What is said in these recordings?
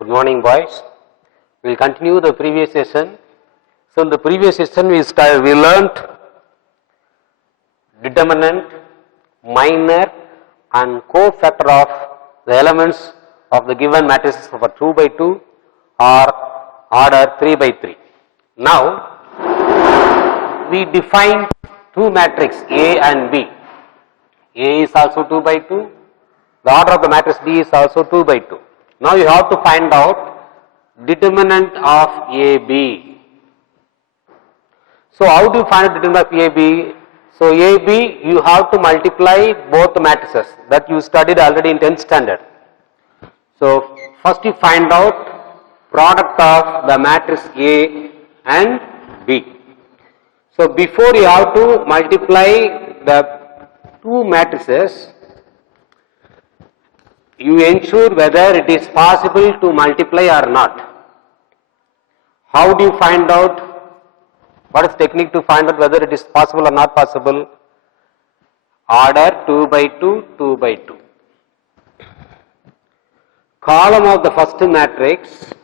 Good morning, boys. We will continue the previous session. So, in the previous session, we learnt determinant, minor, and cofactor of the elements of the given matrices of a 2 by 2 or order 3 by 3. Now, we define two matrices A and B. A is also 2 by 2. The order of the matrix B is also 2 by 2. Now, you have to find out determinant of AB. So, how do you find the determinant of AB? So, AB you have to multiply both the matrices that you studied already in 10th standard. So, first you find out product of the matrix A and B. So, before you have to multiply the two matrices, you ensure whether it is possible to multiply or not. How do you find out? What is the technique to find out whether it is possible or not possible? Order 2 by 2, 2 by 2. Column of the first matrix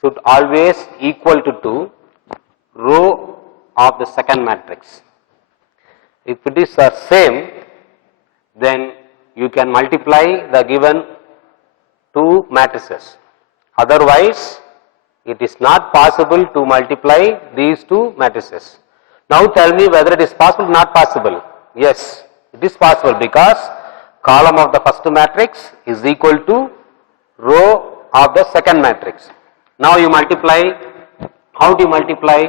should always equal to 2, row of the second matrix. If it is the same, then you can multiply the given two matrices. Otherwise, it is not possible to multiply these two matrices. Now tell me whether it is possible or not possible. Yes, it is possible because column of the first matrix is equal to row of the second matrix. Now you multiply. How do you multiply?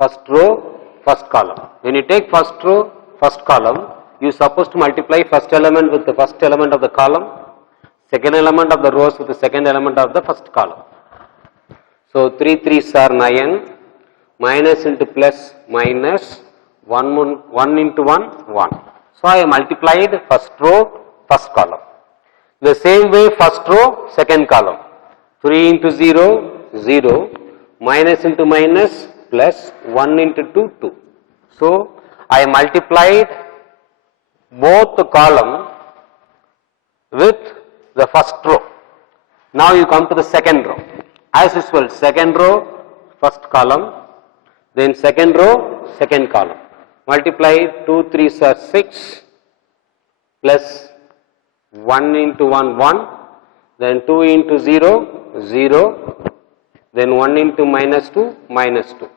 First row, first column. When you take first row, first column, you are supposed to multiply first element with the first element of the column, second element of the rows with the second element of the first column. So 3 3s are 9, minus into plus minus, 1 into 1, 1. So I multiplied first row, first column. The same way first row, second column. 3 into 0, 0, minus into minus, plus 1 into 2, 2. So I multiplied both the column with the first row. Now you come to the second row. As usual, second row, first column, then second row, second column. Multiply 2 3s are 6, plus 1 into 1, 1, then 2 into 0, 0, then 1 into minus 2, minus 2.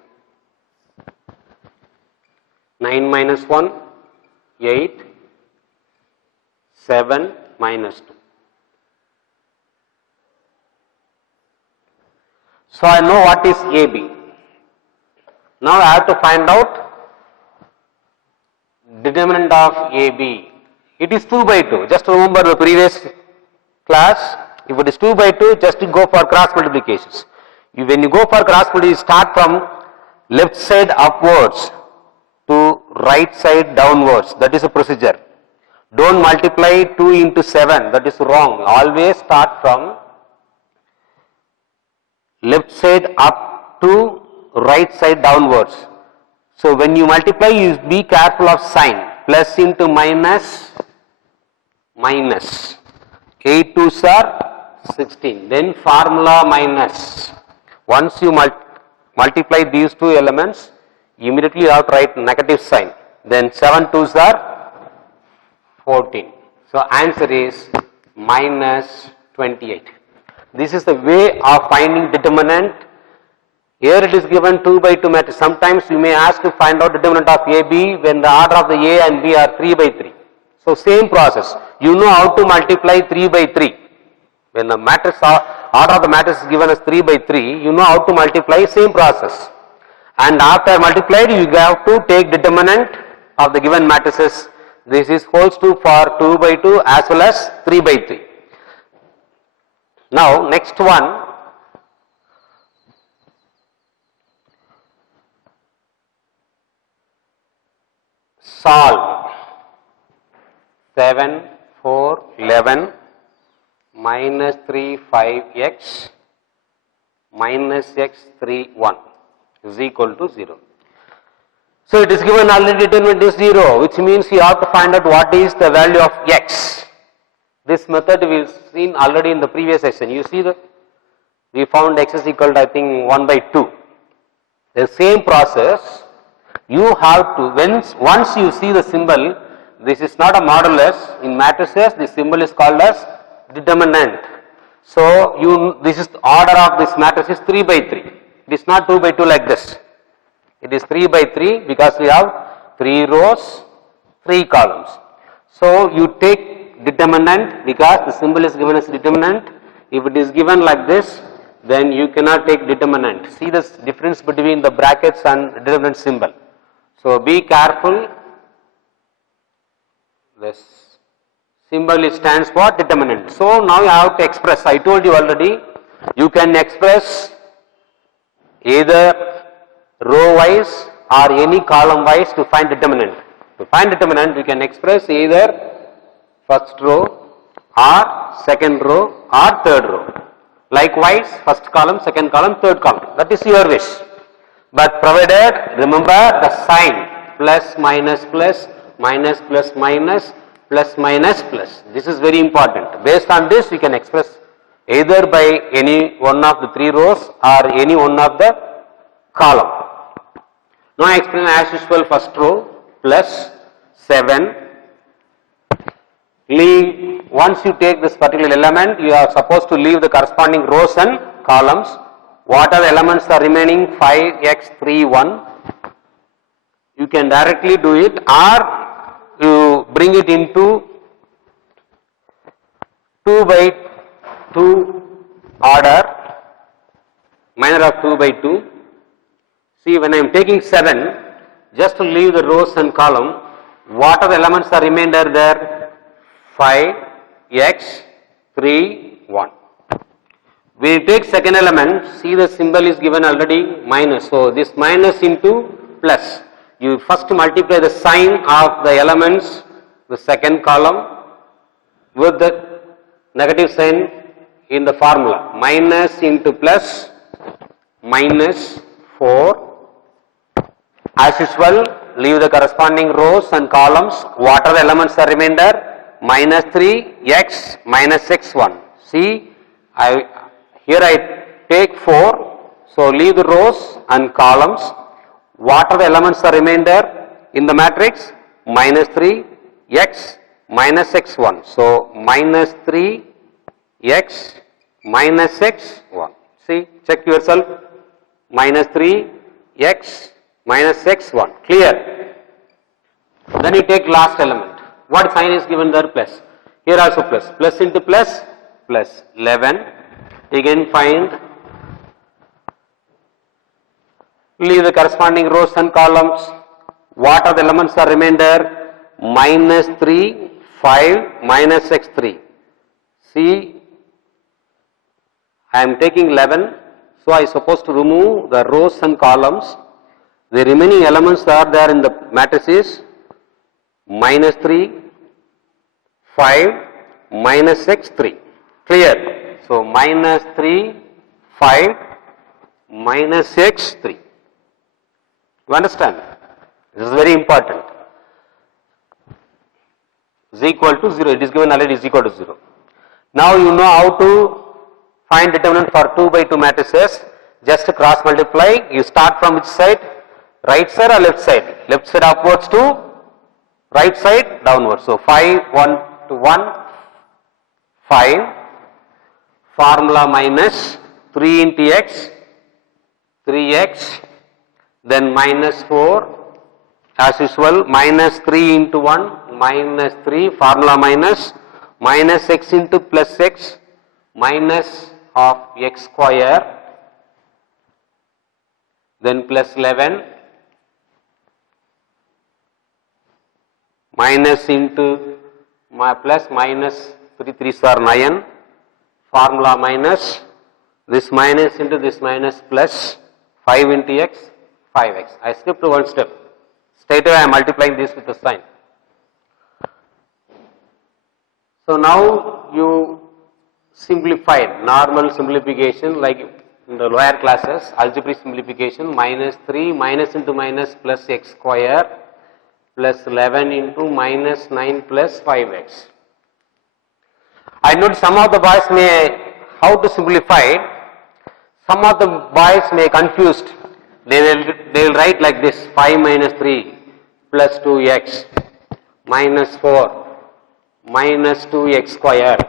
9 minus 1, 8, 7 minus 2. So I know what is AB. Now I have to find out determinant of AB. It is 2 by 2. Just remember the previous class. If it is 2 by 2, just go for cross multiplications. When you go for cross multiplication, start from left side upwards to right side downwards. That is a procedure. Don't multiply 2 into 7. That is wrong. Always start from left side up to right side downwards. So when you multiply, you be careful of sign. Plus into minus, minus. 8 2s are 16. Then formula minus. Once you multiply these two elements, immediately you have to write negative sign. Then 7 2s are 14. So answer is minus 28. This is the way of finding determinant. Here it is given 2 by 2 matrix. Sometimes you may ask to find out determinant of AB when the order of the A and B are 3 by 3. So same process. You know how to multiply 3 by 3. When the matrix order of the matrix is given as 3 by 3, you know how to multiply, same process. And after multiplied, you have to take determinant of the given matrices. This is holds true for 2 by 2 as well as 3 by 3. Now next one, solve 7 4 11 minus 3 5x minus x 3 1 is equal to 0. So it is given already determinant is 0, which means you have to find out what is the value of x. This method we've seen already in the previous section. You see we found x is equal to I think 1 by 2. The same process you have to, once you see the symbol, this is not a modulus. In matrices, this symbol is called as determinant. So this is the order of this matrix is 3 by 3. It is not 2 by 2 like this. It is 3 by 3 because we have 3 rows, 3 columns. So you take determinant because the symbol is given as determinant. If it is given like this, then you cannot take determinant. See the difference between the brackets and determinant symbol. So be careful. This symbol stands for determinant. So now you have to express. I told you already, you can express either row wise or any column wise to find determinant. To find determinant, we can express either first row or second row or third row. Likewise, first column, second column, third column. That is your wish. But provided, remember the sign plus, minus, plus, minus, plus, minus, plus, minus, plus. This is very important. Based on this, we can express either by any one of the 3 rows or any one of the column. Now I explain as usual first row plus 7. Leave, once you take this particular element, you are supposed to leave the corresponding rows and columns. What are the elements are remaining? 5x3 1. You can directly do it, or you bring it into 2 by 2 order, minor of 2 by 2. See, when I am taking 7, just to leave the rows and column, what are the elements are remainder there? 5, x, 3, 1. When you take second element, see the symbol is given already minus. So this minus into plus. You first multiply the sign of the elements, the second column, with the negative sign in the formula. Minus into plus, minus 4. As usual, leave the corresponding rows and columns. What are the elements are remainder? Minus 3, x, minus x 1. See, here I take 4, so leave the rows and columns. What are the elements are remainder in the matrix? Minus 3, x, minus x 1. So, minus 3, x, minus x 1. See, check yourself. Minus 3, x, minus x 1. Clear? Then you take last element. What sign is given there? Plus. Here also plus. Plus into plus, plus 11. Again find, leave the corresponding rows and columns. What are the elements are remainder? Minus 3, 5, minus x 3. See, I am taking 11. So I am supposed to remove the rows and columns. The remaining elements are there in the matrices. Minus 3, 5, minus x 3. Clear? So, minus 3, 5, minus x 3. You understand? This is very important. Is equal to 0. It is given already is equal to 0. Now you know how to find determinant for 2 by 2 matrices. Just cross multiply. You start from which side? Right side or left side? Left side upwards to right side downwards. So 5, 1 to 1, 5, formula minus 3 into x, 3x, then minus 4, as usual, minus 3 into 1, minus 3, formula minus x into plus x, minus of x square, then plus 11, minus into plus minus 3 3s are 9, formula minus this minus into this minus plus 5 into x, 5x. I skipped one step. Straight away I am multiplying this with the sign. So now you simplified normal simplification like in the lower classes, algebraic simplification, minus 3 minus into minus plus x square plus 11 into minus 9 plus 5x. I know some of the boys may, how to simplify, some of the boys may confused. They will write like this, 5 minus 3 plus 2x minus 4 minus 2x squared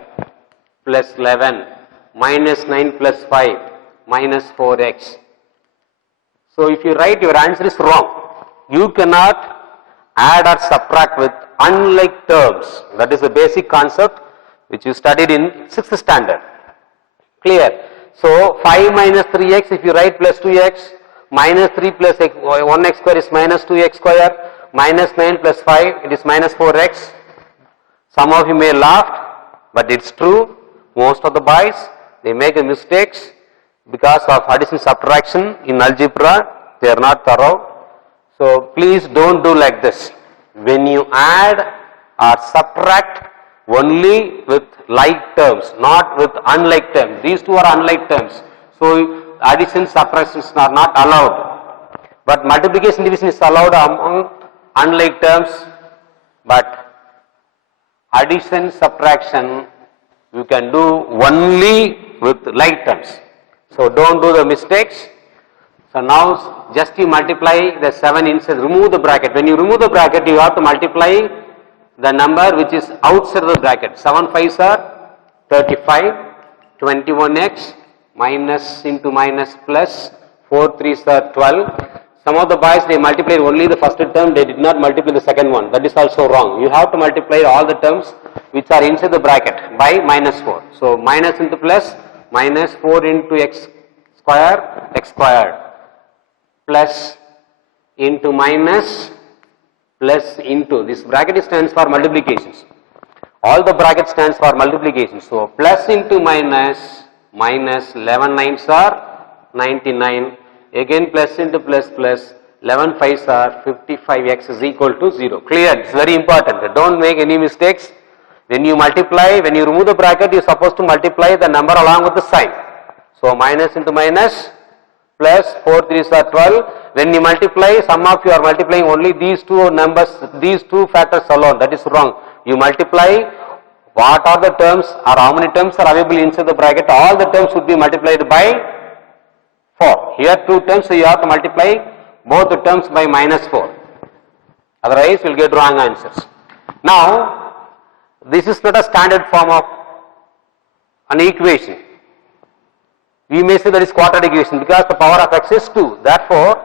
plus 11 minus 9 plus 5 minus 4x. So if you write, your answer is wrong. You cannot add or subtract with unlike terms. That is the basic concept which you studied in 6th standard. Clear? So 5 minus 3x, if you write plus 2x, minus 3 plus 1x square is minus 2x square, minus 9 plus 5, it is minus 4x. Some of you may laugh, but it's true. Most of the boys, they make mistakes because of addition subtraction in algebra. They are not thorough. So please don't do like this. When you add or subtract, only with like terms, not with unlike terms. These two are unlike terms. So addition, subtractions are not allowed. But multiplication, division is allowed among unlike terms. But addition, subtraction, you can do only with like terms. So don't do the mistakes. So now just you multiply the 7 inside, remove the bracket. When you remove the bracket, you have to multiply the number which is outside the bracket. 7 5s are 35, 21x, minus into minus plus, 4 3s are 12. Some of the boys, they multiplied only the first term, they did not multiply the second one. That is also wrong. You have to multiply all the terms which are inside the bracket by minus 4. So minus into plus, minus 4 into x squared, plus into minus, plus into, this bracket stands for multiplications. All the bracket stands for multiplication. So plus into minus, minus 11 9s are 99. Again plus into plus plus, 11 5s are 55x is equal to 0. Clear? It's very important. Don't make any mistakes. When you multiply, when you remove the bracket, you are supposed to multiply the number along with the sign. So minus into minus, plus 4 3s are 12. When you multiply, some of you are multiplying only these two numbers, these two factors alone. That is wrong. You multiply what are the terms or how many terms are available inside the bracket. All the terms would be multiplied by 4. Here 2 terms, so you have to multiply both the terms by minus 4. Otherwise, you will get wrong answers. Now, this is not a standard form of an equation. We may say that is quadratic equation because the power of x is 2. Therefore,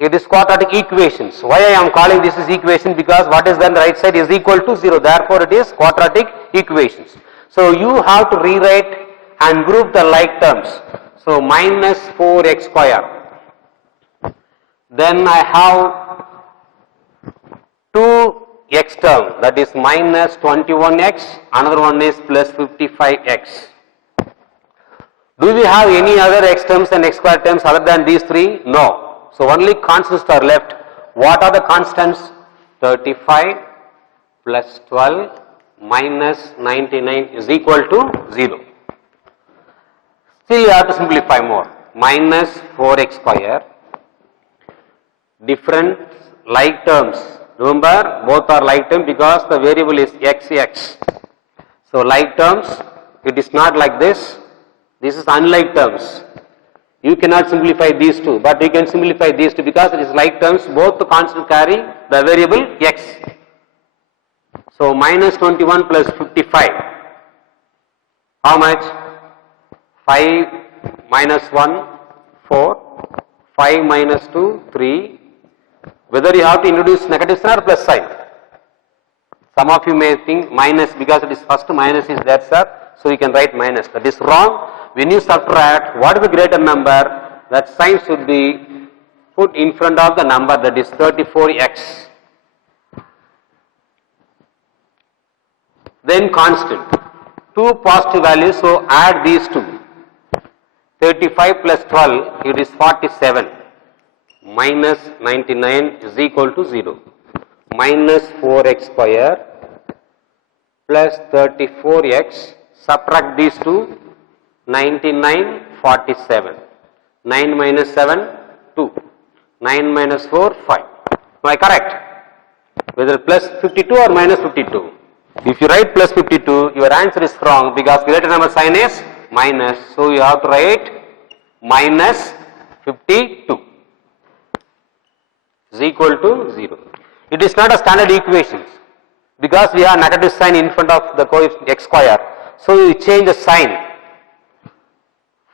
it is quadratic equations. Why I am calling this is equation? Because what is then the right side is equal to 0. Therefore, it is quadratic equations. So, you have to rewrite and group the like terms. So, minus 4x square. Then I have 2x term, that is minus 21x, another one is plus 55x. Do we have any other x terms and x square terms other than these three? No. So only constants are left. What are the constants? 35 plus 12 minus 99 is equal to 0. Still you have to simplify more. Minus 4x square, different like terms. Remember, both are like terms because the variable is x. So like terms, it is not like this. This is unlike terms. You cannot simplify these two, but you can simplify these two because it is like terms, both the constant carry the variable x. So minus 21 plus 55. How much? 5 minus 1, 4. 5 minus 2, 3. Whether you have to introduce negative sign or plus sign. Some of you may think minus because it is first minus is there, sir. So you can write minus. That is wrong. When you subtract, what is the greater number? That sign should be put in front of the number, that is 34x. Then constant. Two positive values, so add these two. 35 plus 12, it is 47. Minus 99 is equal to 0. Minus 4x square plus 34x. Subtract these two. 99, 47. 9 minus 7, 2. 9 minus 4, 5. Am I correct? Whether plus 52 or minus 52. If you write plus 52, your answer is wrong because greater number sign is minus. So you have to write minus 52 is equal to 0. It is not a standard equation because we have negative sign in front of the coefficient x square. So you change the sign.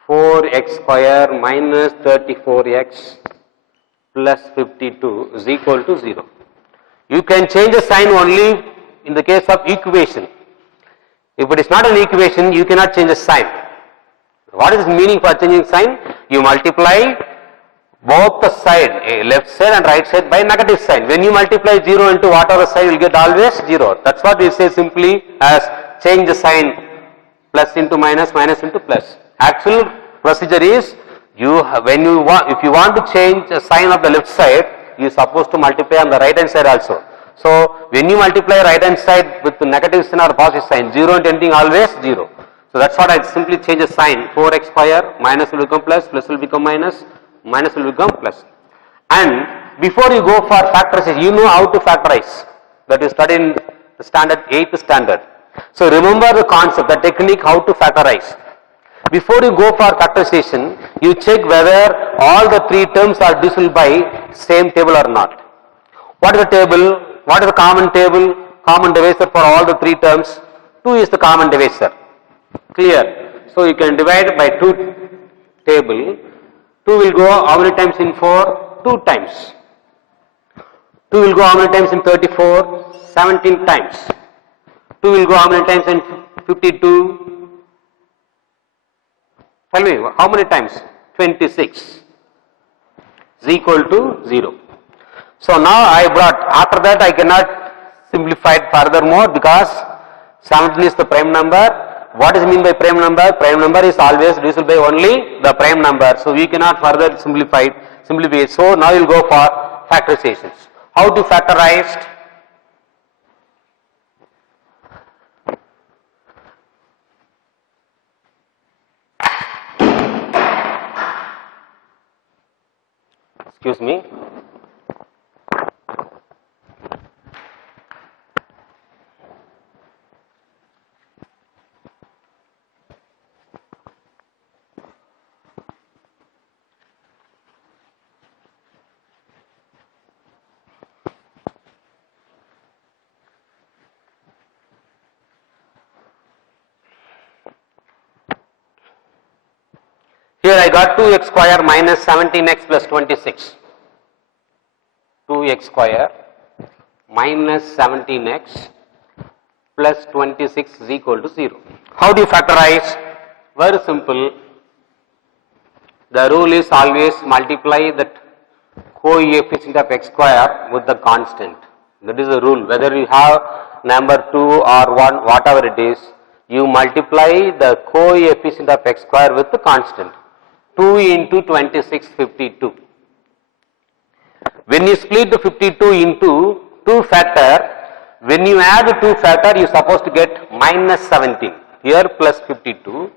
4x square minus 34x plus 52 is equal to 0. You can change the sign only in the case of equation. If it is not an equation, you cannot change the sign. What is the meaning for changing sign? You multiply both the side, left side and right side by negative sign. When you multiply 0 into whatever side, you will get always 0. That's what we say simply as change the sign, plus into minus, minus into plus. Actual procedure is if you want to change the sign of the left side, you are supposed to multiply on the right hand side also. So when you multiply right hand side with the negative sign or positive sign, 0 and anything always 0. So that's what I simply change the sign. 4x square minus will become plus will become minus, minus will become plus. And before you go for factorization, you know how to factorize. That is studied in the standard 8th standard. So remember the concept, the technique how to factorize. Before you go for factorization, you check whether all the three terms are divisible by same table or not. What is the table? What is the common table? Common divisor for all the three terms? 2 is the common divisor. Clear? So you can divide by 2 table. 2 will go how many times in 4? 2 times. 2 will go how many times in 34? 17 times. 2 will go how many times in 52? Tell me, how many times? 26 is equal to 0. So now I brought, after that I cannot simplify it furthermore because 17 is the prime number. What is mean by prime number? Prime number is always divisible by only the prime number. So we cannot further simplify it. So now we will go for factorizations. How to factorize? Excuse me. Here I got 2x square minus 17x plus 26. 2x square minus 17x plus 26 is equal to 0. How do you factorize? Very simple. The rule is always multiply the coefficient of x square with the constant. That is the rule. Whether you have number 2 or 1, whatever it is, you multiply the coefficient of x square with the constant. 2 into 26, 52. When you split the 52 into 2 factor, when you add the 2 factor, you are supposed to get minus 17. Here plus 52.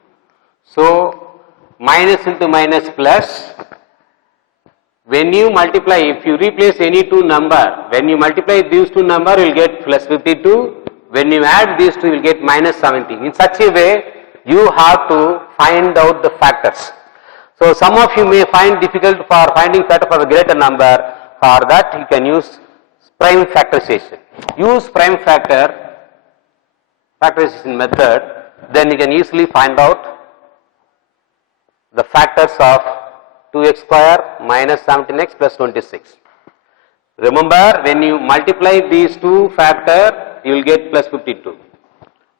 So minus into minus plus. When you multiply, if you replace any two number, when you multiply these two number, you will get plus 52. When you add these two, you will get minus 17. In such a way, you have to find out the factors. So some of you may find difficult for finding factor for the greater number. For that, you can use prime factorization. Use prime factorization method, then you can easily find out the factors of 2x square minus 17x plus 26. Remember, when you multiply these two factors, you will get plus 52.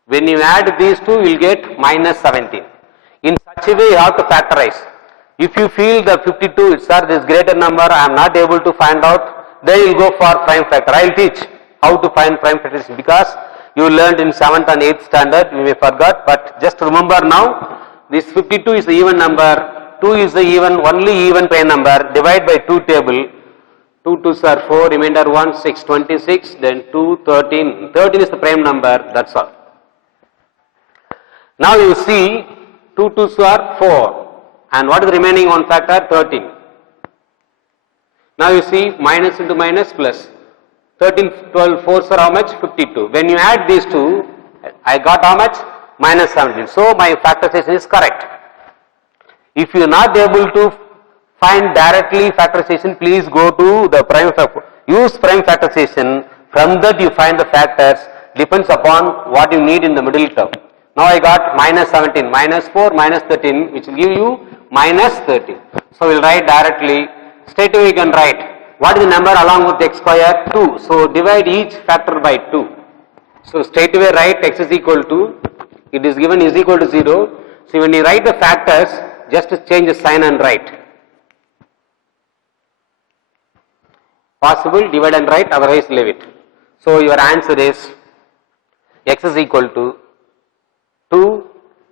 When you add these two, you will get minus 17. In such a way, you have to factorize. If you feel the 52 is this greater number, I am not able to find out, then you will go for prime factor. I will teach how to find prime factorization because you learned in 7th and 8th standard, you may forgot, but just remember now, this 52 is the even number, 2 is the only even prime number, divide by 2 table, 2 2s are 4, remainder 1, 6, 26, then 2, 13, 13 is the prime number, that's all. Now you see, 2 2s are 4. And what is the remaining one factor? 13. Now you see minus into minus plus. 13, 12, 4 are how much? 52. When you add these two, I got how much? Minus 17. So my factorization is correct. If you are not able to find directly factorization, please go to the prime factor. Use prime factorization. From that you find the factors. Depends upon what you need in the middle term. Now I got minus 17, minus 4, minus 13, which will give you minus 13. So we will write directly. Straight away you can write. What is the number along with x square? 2. So divide each factor by 2. So straight away write x is equal to, it is given is equal to 0. So when you write the factors, just change the sign and write. Possible, divide and write, otherwise leave it. So your answer is x is equal to 2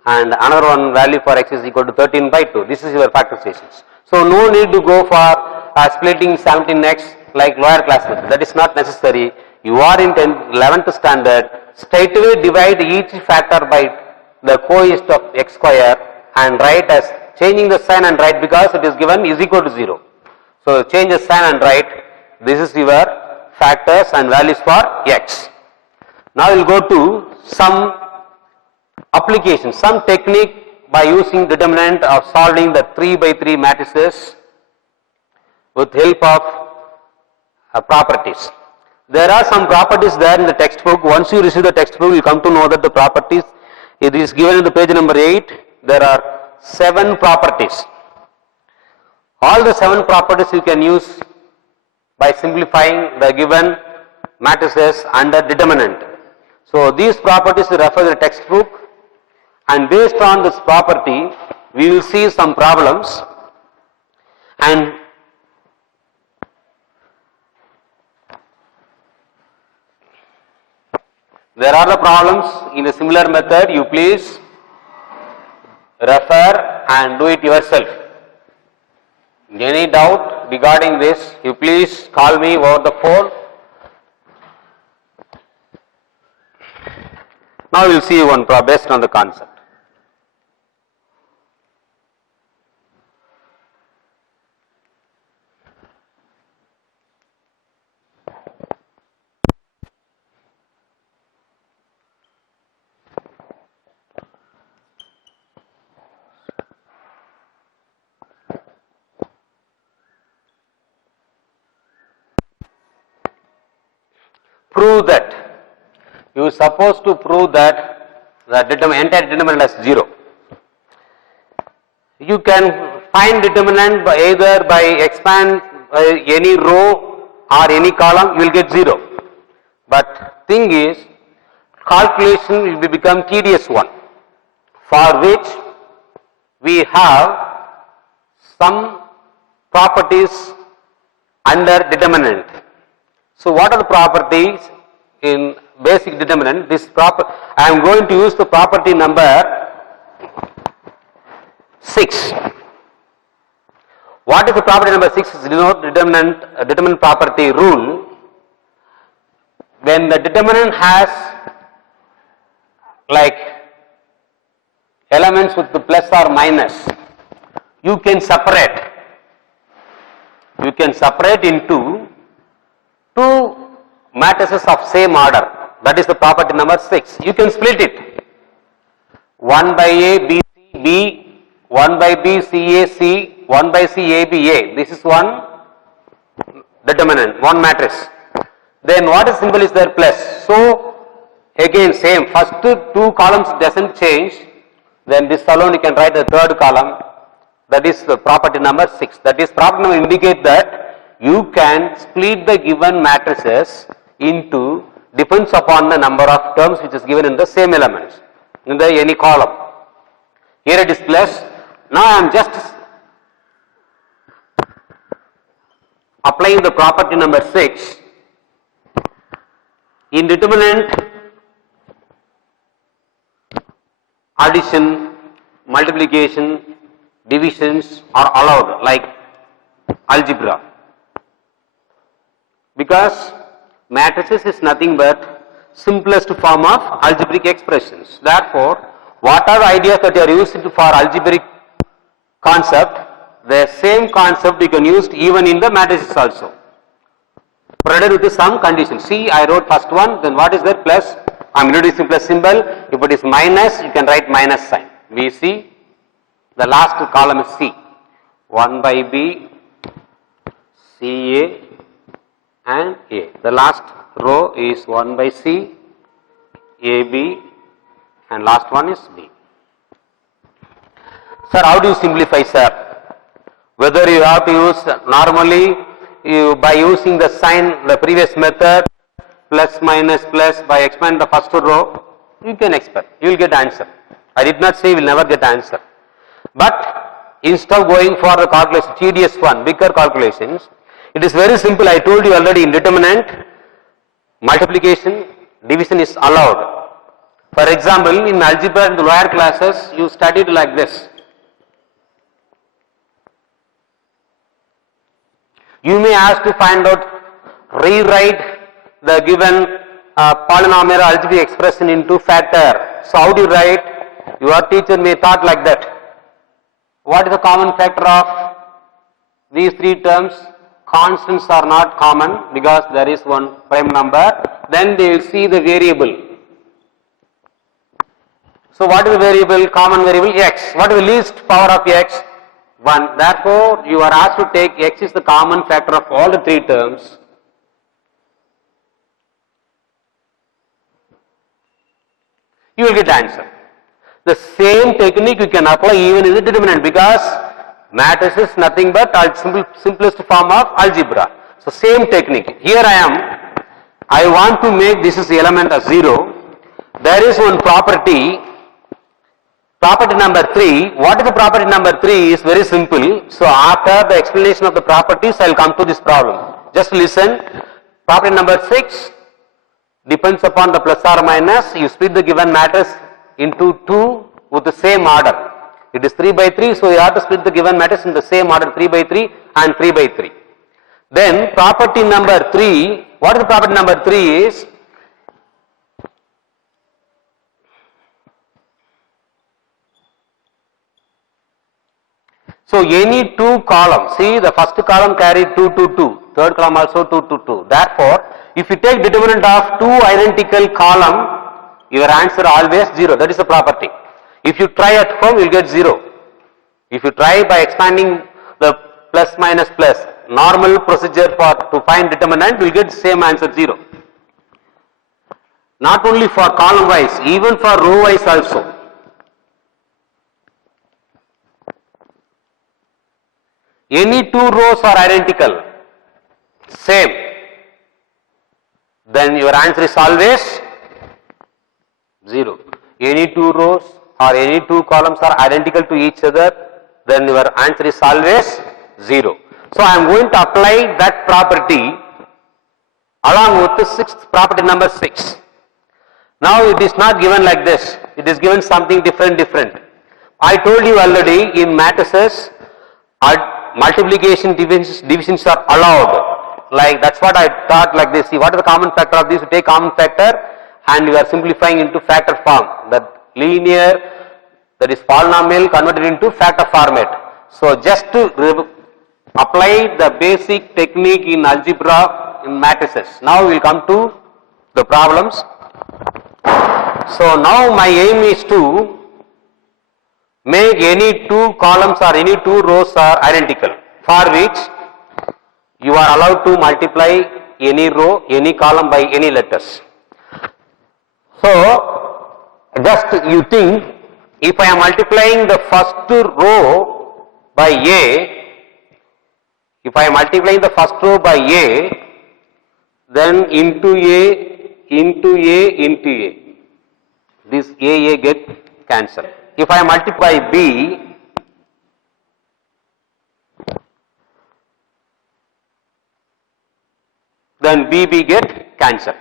and another one value for x is equal to 13 by 2. This is your factorizations. So no need to go for splitting 17x like lower class method. That is not necessary. You are in 11th standard. Straight away divide each factor by the coefficient of x square and write as changing the sign and write because it is given is equal to 0. So change the sign and write. This is your factors and values for x. Now we will go to some application, some technique by using determinant of solving the 3 by 3 matrices with help of properties. There are some properties there in the textbook. Once you receive the textbook, you will come to know that the properties, it is given in the page number 8. There are 7 properties. All the 7 properties you can use by simplifying the given matrices under determinant. So these properties refer to the textbook, and based on this property we will see some problems, and there are the problems in a similar method. You please refer and do it yourself. Any doubt regarding this, you please call me over the phone. Now we will see one problem based on the concept. Prove that. You are supposed to prove that the entire determinant is 0. You can find determinant by either by expand any row or any column, you will get 0. But thing is, calculation will become tedious one, for which we have some properties under determinant. So what are the properties in basic determinant? This I am going to use the property number 6. What is the property number 6? Is denote determinant property rule. When the determinant has like elements with the plus or minus, you can separate into 2 matrices of same order. That is the property number 6. You can split it. 1 by A, B, C, B, 1 by B, C, A, C, 1 by C, A, B, A. This is one determinant, one matrix. Then what is symbol is there? Plus. So again same, first 2 columns doesn't change. Then this alone you can write the third column. That is the property number 6. That is property number indicate that you can split the given matrices into, depends upon the number of terms which is given in the same elements in the any column. Here it is plus. Now I am just applying the property number 6 in determinant. Addition, multiplication, divisions are allowed like algebra, because matrices is nothing but simplest form of algebraic expressions. Therefore, what are the ideas that you are using for algebraic concept, the same concept you can use even in the matrices also. provided with some condition. See, I wrote first one, then what is there? Plus, I am introducing plus symbol. If it is minus, you can write minus sign. We see the last column is C. 1 by B, CA and A. The last row is 1 by C, AB and last one is B. Sir, how do you simplify, sir? Whether you have to use normally by using the sign, the previous method, plus minus plus, by expand the first row, you can expect, you will get answer. I did not say you will never get answer. But instead of going for the calculation, tedious one, bigger calculations, it is very simple. I told you already, in determinant, multiplication, division is allowed. For example, in algebra in the lower classes, you studied like this. You may ask to find out, rewrite the given polynomial algebraic expression into factor. So how do you write? Your teacher may thought like that. What is the common factor of these three terms? Constants are not common because there is one prime number. Then they will see the variable. So what is the variable? Common variable x. What is the least power of x? 1. Therefore, you are asked to take x is the common factor of all the three terms. You will get answer. The same technique you can apply even in the determinant, because matrix is nothing but simplest form of algebra. So same technique. Here I want to make this is the element as 0. There is one property. Property number 3, what is the property number 3 is very simple. So after the explanation of the properties, I will come to this problem. Just listen. Property number 6 depends upon the plus or minus. You split the given matrix into 2 with the same order. It is 3 by 3, so you have to split the given matrix in the same order, 3 by 3 and 3 by 3. Then property number 3, what is the property number 3 is? So any two columns, see the first column carried 2, 2, 2, third column also 2, 2, 2. Therefore, if you take determinant of two identical column, your answer always 0. That is the property. If you try at home, you will get 0. If you try by expanding the plus minus plus, normal procedure to find determinant, you will get same answer 0. Not only for column wise, even for row wise also. Any two rows are identical, same, then your answer is always 0. Any two rows or any two columns are identical to each other, then your answer is always 0. So I am going to apply that property along with the sixth property number 6. Now it is not given like this, it is given something different. I told you already, in matrices, multiplication divisions are allowed. Like that's what I thought like this. See, what is the common factor of this? You take common factor and you are simplifying into factor form. That linear, that is polynomial, converted into factor format. So just to apply the basic technique in algebra in matrices. Now we will come to the problems. So now my aim is to make any two columns or any two rows are identical, for which you are allowed to multiply any row, any column by any letters. So just you think, if I am multiplying the first row by A, if I am multiplying the first row by A, then into A, into A, into A, this A get cancelled. If I multiply B, then BB get cancelled.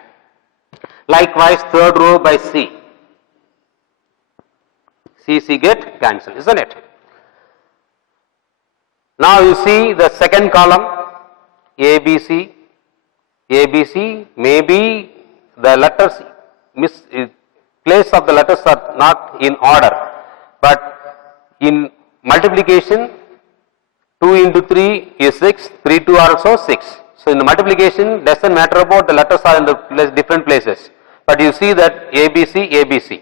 Likewise, third row by C, CC get cancelled, isn't it? Now you see the second column, ABC, ABC, maybe the letters, place of the letters are not in order. But in multiplication, 2 into 3 is 6, 3 2 are also 6. So in the multiplication, doesn't matter about the letters are in the different places, but you see that ABC, ABC.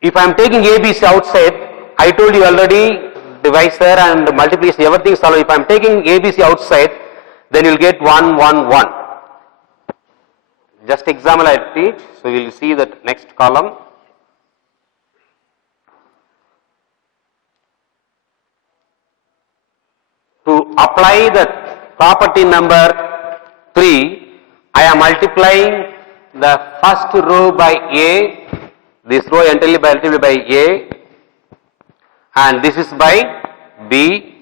If I am taking ABC outside, I told you already divisor and multiplication, everything is solved. If I am taking ABC outside, then you will get 1, 1, 1. Just example I teach, so we will see that next column. To apply the property number 3, I am multiplying the first row by A, this row entirely by A, and this is by B.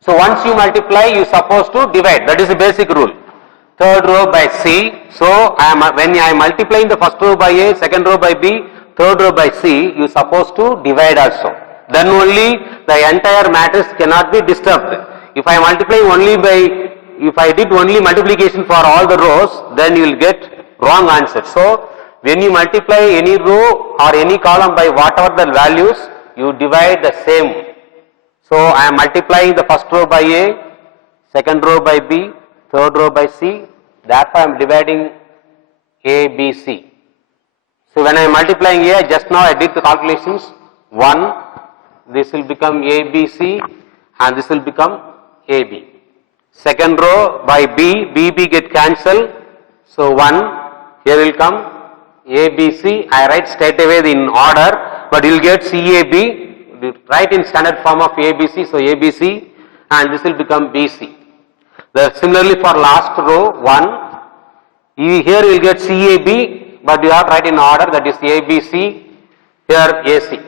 So once you multiply, you are supposed to divide. That is the basic rule. Third row by C. So when I am multiplying the first row by A, second row by B, third row by C, you are supposed to divide also. Then only the entire matrix cannot be disturbed. If I am multiplying only by, if I did only multiplication for all the rows, then you will get wrong answer. So when you multiply any row or any column by whatever the values, you divide the same. So I am multiplying the first row by A, second row by B, third row by C. Therefore I am dividing A, B, C. So when I am multiplying A, just now I did the calculations. 1, this will become ABC and this will become AB. Second row by B, BB get cancelled. So 1, here will come ABC. I write straight away in order, but you will get CAB. We write in standard form of ABC, so ABC, and this will become BC. Similarly for last row 1, here you will get CAB, but you have to write in order, that is ABC, here AC.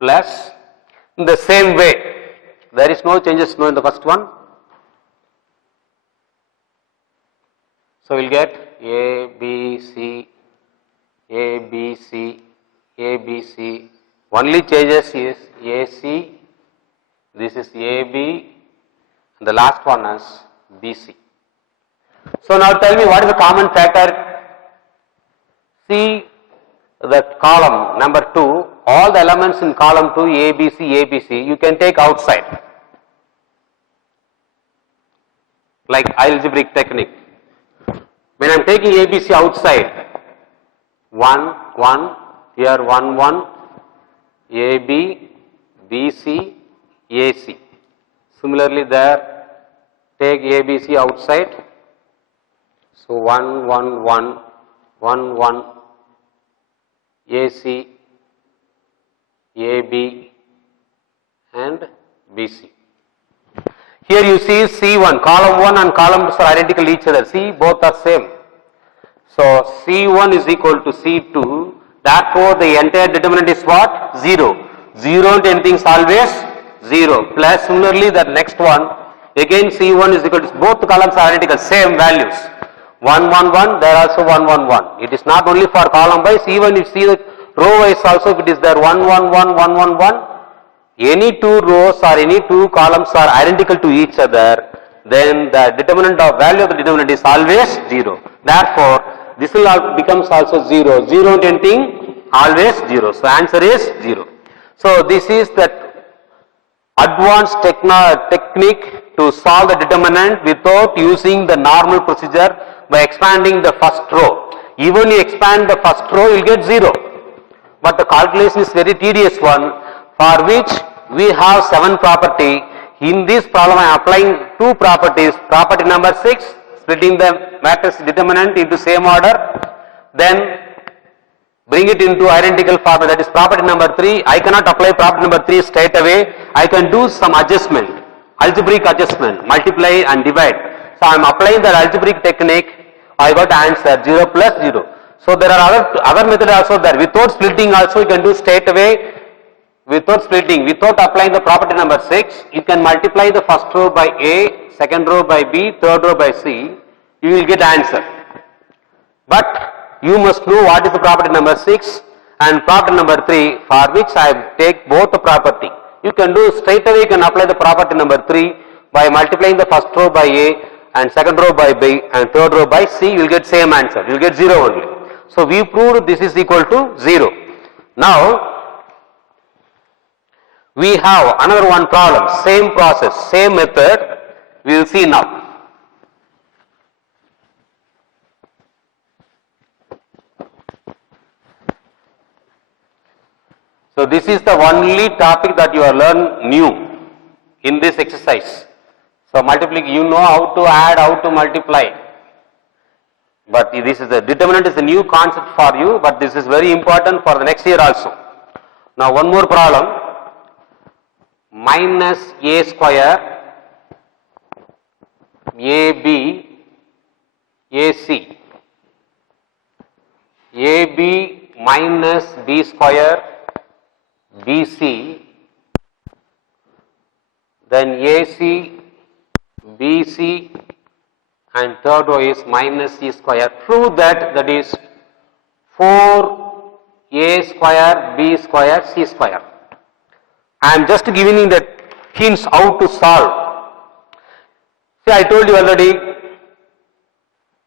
Plus, in the same way, there is no changes in the first one. So we will get ABC, ABC, ABC. Only changes is AC, this is AB, and the last one is BC. So now tell me what is the common factor? See the column number 2, all the elements in column 2, ABC, ABC, you can take outside, like algebraic technique. When I am taking ABC outside, 1, 1, here 1, 1, AB, BC, AC. Similarly there, take ABC outside. So 1, 1, 1, 1, 1, AC, AB and BC. Here you see C1, column 1 and column 2 are identical each other. See, both are same. So C1 is equal to C2. Therefore, the entire determinant is what? 0. 0 into anything is always 0. Plus similarly the next one, again C1 is equal to, both the columns are identical, same values. 1, 1, 1, there also 1, 1, 1. It is not only for column wise, even if you see the row wise also, if it is there 1, 1, 1, 1, 1, 1, any two rows or any two columns are identical to each other, then the determinant of value of the determinant is always 0. Therefore, this will becomes also 0. 0 into anything, always 0. So answer is 0. So this is that advanced technique to solve the determinant without using the normal procedure by expanding the first row. Even you expand the first row, you will get 0. But the calculation is very tedious one, for which we have 7 property. In this problem I am applying 2 properties. Property number 6, splitting the matrix determinant into same order, then bring it into identical format, that is property number 3. I cannot apply property number 3 straight away. I can do some adjustment, algebraic adjustment, multiply and divide. So I am applying the algebraic technique. I got answer 0 plus 0. So there are other method also there. Without splitting also you can do straight away. Without splitting, without applying the property number 6, you can multiply the first row by A, second row by B, third row by C, you will get answer. But you must know what is the property number 6 and property number 3, for which I take both the property. You can do straight away, you can apply the property number 3 by multiplying the first row by A and second row by B and third row by C, you will get same answer, you will get 0 only. So we proved this is equal to 0. Now We have another one problem, same process, same method, we will see now. So this is the only topic that you are learn new in this exercise. So multiply, you know how to add, how to multiply. But this is the determinant is a new concept for you, but this is very important for the next year also. Now one more problem. Minus a square ab ac ab minus b square bc, then ac bc, and third row is minus c square. Prove that is 4a square b square c square. I am just giving you the hints how to solve. See, I told you already,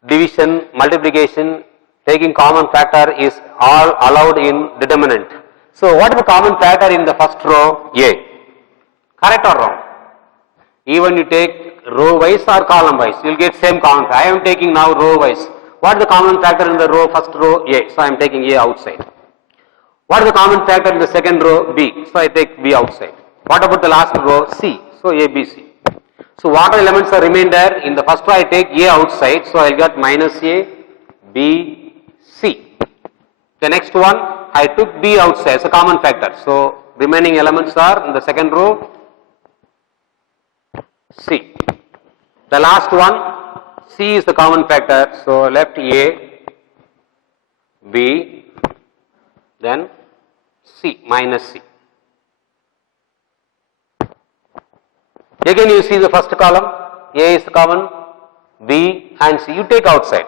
division, multiplication, taking common factor is all allowed in determinant. So what is the common factor in the first row? A. Correct or wrong? Even you take row wise or column wise, you will get same common factor. I am taking now row wise. What is the common factor in the row, first row? A. So I am taking A outside. What is the common factor in the second row? B. So I take B outside. What about the last row? C. So A, B, C. So what elements are remainder? In the first row I take A outside. So I will get minus A, B, C. The next one I took B outside as a common factor. So remaining elements are in the second row C. The last one C is the common factor. So left A, B, then C, minus C. Again you see the first column, A is the common, B and C, you take outside.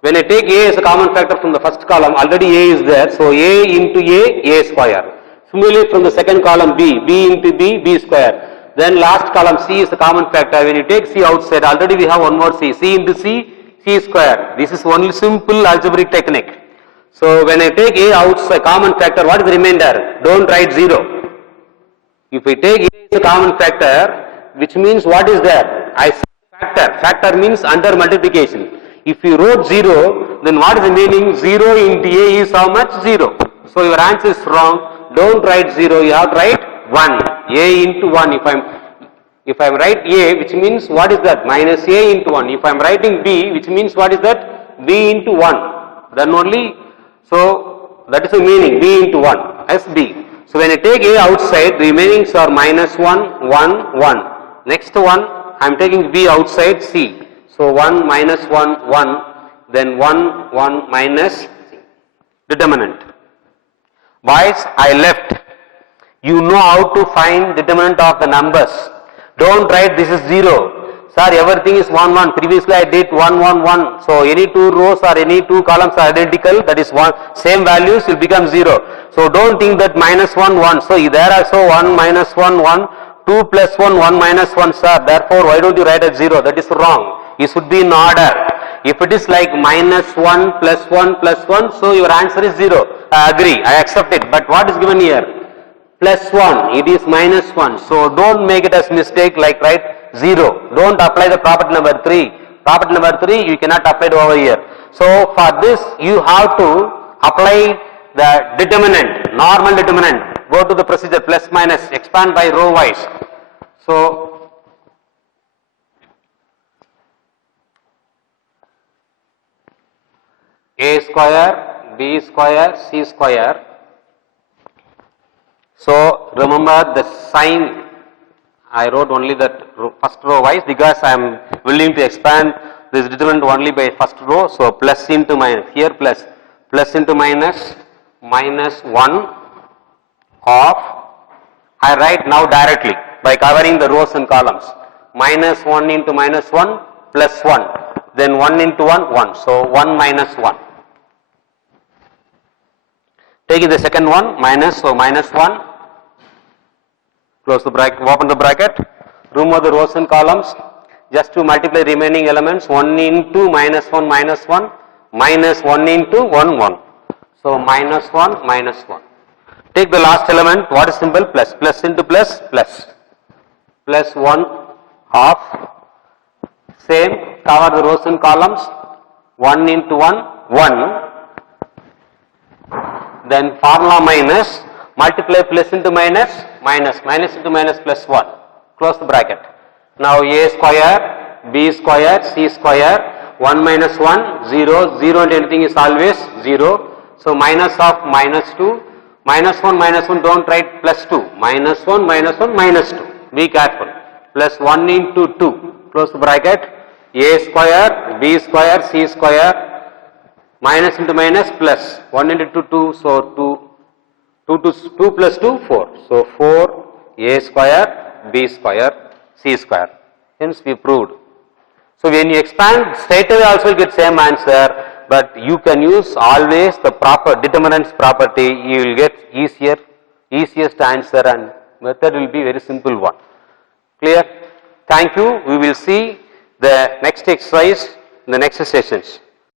When I take A as a common factor from the first column, already A is there, so A into A square. Similarly from the second column B into B square. Then last column C is the common factor. When you take C outside, already we have one more C into C square. This is only simple algebraic technique. So when I take A outside common factor, what is the remainder? Don't write 0. If I take A as a common factor, which means what is there? I say factor. Factor means under multiplication. If you wrote 0, then what is the meaning? 0 into A is how much? 0. So your answer is wrong. Don't write 0. You have to write 1. A into 1. If I am write A, which means what is that? Minus A into 1. If I am writing B, which means what is that? B into 1. Then only. So that is the meaning, B into 1 as B. So when I take A outside, the remainings are minus 1, 1, 1. Next one, I am taking B outside, C. So 1 minus 1, 1, then 1, 1 minus C. Determinant. Boys, I left. You know how to find determinant of the numbers. Don't write this is 0. Sir, everything is 1, 1. Previously I did 1, 1, 1. So any two rows or any two columns are identical. That is one same values will become 0. So don't think that minus 1, 1. So there also 1 minus 1, 1. 2 plus 1, 1 minus 1, sir. Therefore, why don't you write as 0? That is wrong. It should be in order. If it is like minus 1 plus 1 plus 1, so your answer is 0. I agree. I accept it. But what is given here? Plus 1. It is minus 1. So don't make it as mistake like write 0. Don't apply the property number 3. Property number 3 you cannot apply it over here. So for this you have to apply the determinant, normal determinant. Go to the procedure plus minus, expand by row wise. So A square, B square, C square. So remember the sign. I wrote only that first row wise because I am willing to expand this determinant only by first row. So plus into minus, here plus into minus, minus 1 of, I write now directly by covering the rows and columns. Minus 1 into minus 1 plus 1. Then 1 into 1, 1. So 1 minus 1. Taking the second one, minus, so minus 1. Close the bracket, open the bracket, remove the rows and columns, just to multiply remaining elements, 1 into minus 1, minus 1, minus 1 into 1, 1. So minus 1, minus 1. Take the last element, what is symbol? Plus. Plus into plus, plus. Plus 1 half. Same, cover the rows and columns. 1 into 1, 1. Then formula minus, multiply plus into minus, minus, minus into minus plus 1. Close the bracket. Now a square, b square, c square, 1 minus 1, 0, 0 and anything is always 0. So minus of minus 2, minus 1, don't write plus 2, minus 1, minus 2. Be careful. Plus 1 into 2, close the bracket, a square, b square, c square, minus into minus plus 1 into 2, 2, so 2 plus 2, 4. So 4 a square, b square, c square. Hence we proved. So when you expand straight away also you get same answer, but you can use always the proper determinants property, you will get easiest answer and method will be very simple one. Clear? Thank you. We will see the next exercise in the next sessions.